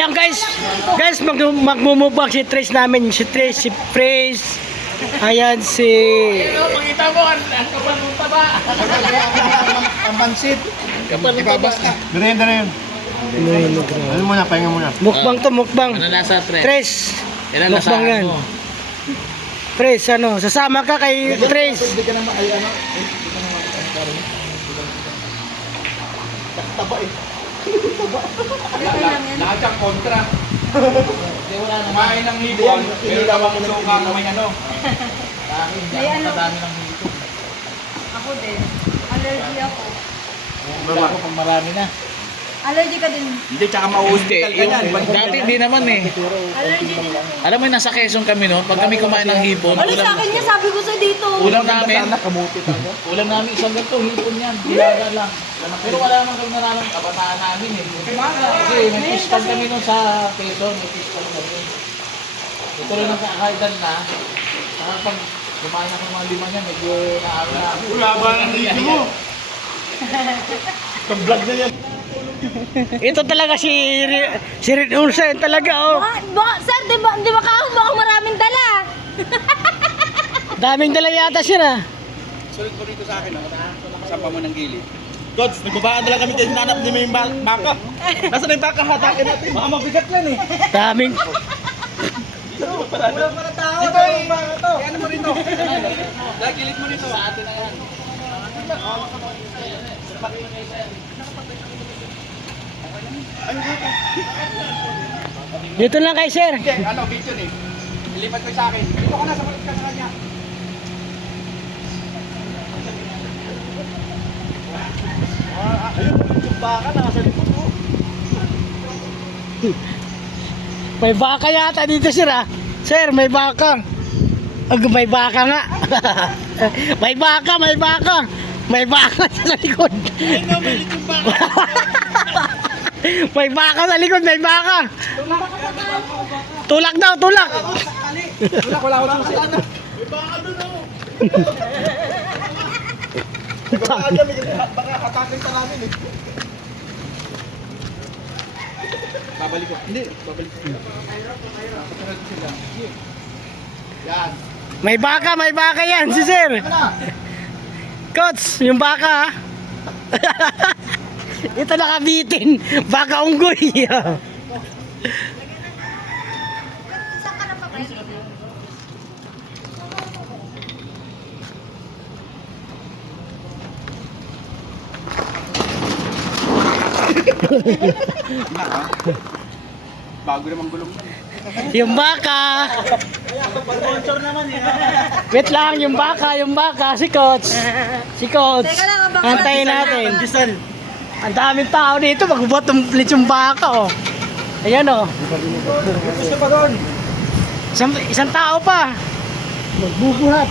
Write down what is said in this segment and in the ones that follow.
Ayan guys, magmumubag si Trace namin, si Trace, si Trace. Ayan si... Pakita mo, ang kapal mong taba. Ang pansit. Kapal mong taba. Merienda na yun. Ano muna, pahinga muna. Mukbang to, mukbang. Ano lasa, Tre? Trace, Ilan mukbang yan. mo? Trace, ano, sasama ka kay Trace. Hindi ka naman, ay ano? Taba eh. Lahat siyang kontra. Kumain ng hipon, pero tawag mo suka na may ano. May ano? Madami ng hipon. Ako din. Allergy ako. Ako pag marami na. Allergy ka din. Hindi, tsaka ma-hospital ka yan. Dati hindi naman eh. Allergy din ako. Alam mo, nasa Quezon kami noon, pag kami kumain ng hipon, Ano sa akin niya? Sabi ko sa dito. ulam namin, Kamuti tayo. ulam namin isang ganito, hipon yan. Dilaga lang. Pero wala naman kami naralang kabataan namin eh. Kasi may fiscal kami noon sa Quezon, may fiscal kami. Ito rin ang kakaidan na, saka pag kumain ako ng mga lima niya, medyo naaro na. Wala ba ng dito mo? Pag-vlog na yan. Ito talaga si Red Ulsa, yun talaga oh. Sir, di ba baka maraming dala? Daming dala yata siya. Sulit mo dito sa akin, sampa mo ng gilid. Gods, nagbabaan na lang kami kasi nanap niya may baka. Nasaan na yung baka? Hatakin natin. Baka mabigat yan eh. Daming. Wala para tao. Ito yung baka to. Ano mo rito? Gilid mo rito. Sa atin na yan. Dito lang kay sir. Hindi, ano, video eh. Ilipat ko sa akin. Dito ka na, sabalit ka sa kanya. Ayun, yung baka nasa likod mo. May baka yata dito sir ah. Sir, may baka. May baka nga. May baka, may baka. May baka sa likod. Ayun na, may litong baka. May baka sa likod, may baka. Tulak daw, tulak. Wala ko susi. May baka doon oh. Baka dyan, baka hatakin pa namin eh. Babalik ko. Hindi, babalik ko. Yan. May baka yan, si sir. Coach, yung baka ah. Ito nakabitin. Baka unggoy. Saan ka na pa kayo? Bago naman gulong na. Yung baka. Sponsor naman eh. Wait lang, yung baka. Si Coach. Si Coach. Teka lang, baka- Antayin natin. Diesel. Ang daming tao dito. Magbubuhat ng lechong baka oh. Ayan oh. Gusto pa doon. Isang tao pa. Magbubuhat.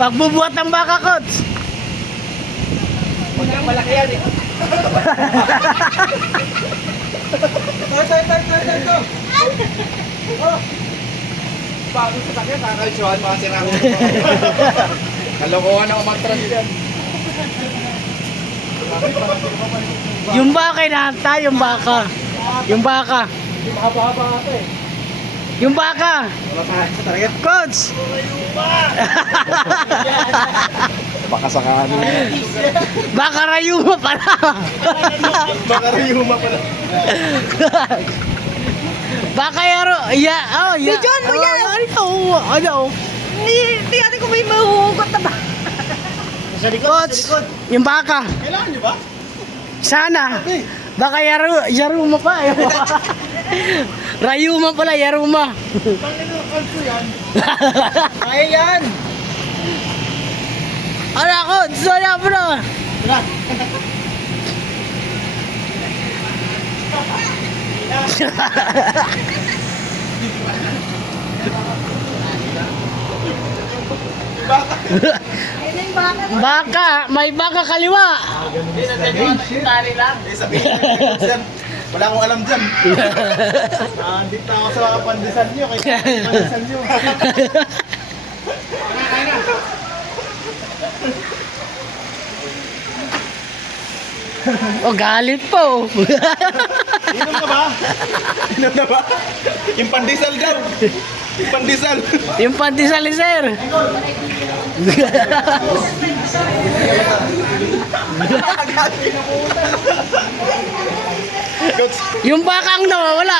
Pagbubuhat ng baka, Coach. Huwag kang malaki yan eh. Ito. Oh. Bago sa takya, kakalisyohan mga sirang. Kalokohan ang umatras yan. Yung baka inahanta, yung baka. Yung baka. Mahaba-haba ata eh. Yung baka. Wala sa talaga. Coach. Baka sa kanin. Baka rayuma pala. Baka rayuma pala. Baka yaro. Ya, oh, ya. Bidyon mo yan. Ano? Hindi natin kung may mahuhugot na ba? Sa likod, Coach, yung baka. Kailangan nyo ba? Sana. Baka yaruma pa. Rayuma pala, yaruma. Panginoon ko yan. Kaya yan. Ano ako? Sorry bro. Tara. Ayun na yung baka. Baka, may baka kaliwa. Hindi na tali lang. Eh, sabihin ko dyan. Wala akong alam dyan. Andito ako sa pandesal nyo. Kaya pandesal nyo. Oh, galit po. Inom na ba? Inom na ba? Yung pandesal daw. Yung pandesal. Yung pandesal ni sir. Coach, Yung bakang nawawala.